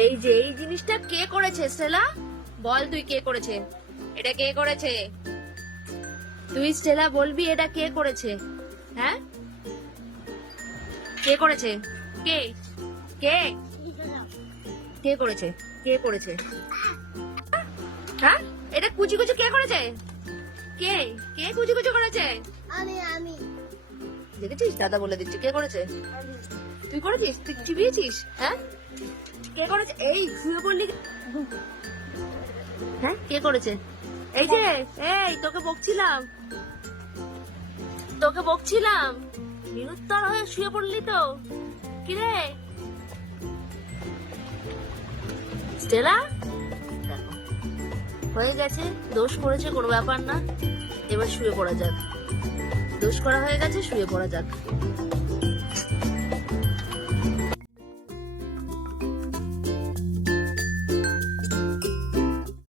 এই যে এই জিনিসটা কে করেছে স্টেলা? বল তুই কে করেছে? এটা কে করেছে? তুই স্টেলা বলবি এটা কে করেছে? হ্যাঁ, কে করেছে? কে কে কে করেছে? কে করেছে? হ্যাঁ, এটা কুচি কুচি কে করেছে? কে কে কুচি কুচি করেছে? আমি দেখেছিস, দাদা বলে দিচ্ছে কে করেছে। তুই করেছিস? তুই চিবিয়েছিস? হ্যাঁ, কে করেছে? এই শুয়ে পড়লি। হ্যাঁ, কে করেছে? এই যে, এই তোকে বকছিলাম, তোকে বকছিলাম, নিরুত্তর হয়ে শুয়ে পড়লি তো। কিরে স্টেলা, দেখো হয়ে গেছে, দোষ করেছে, কোনো ব্যাপার না, এবার শুয়ে পড়া যাক। দোষ করা হয়ে গেছে, শুয়ে পড়া যাক।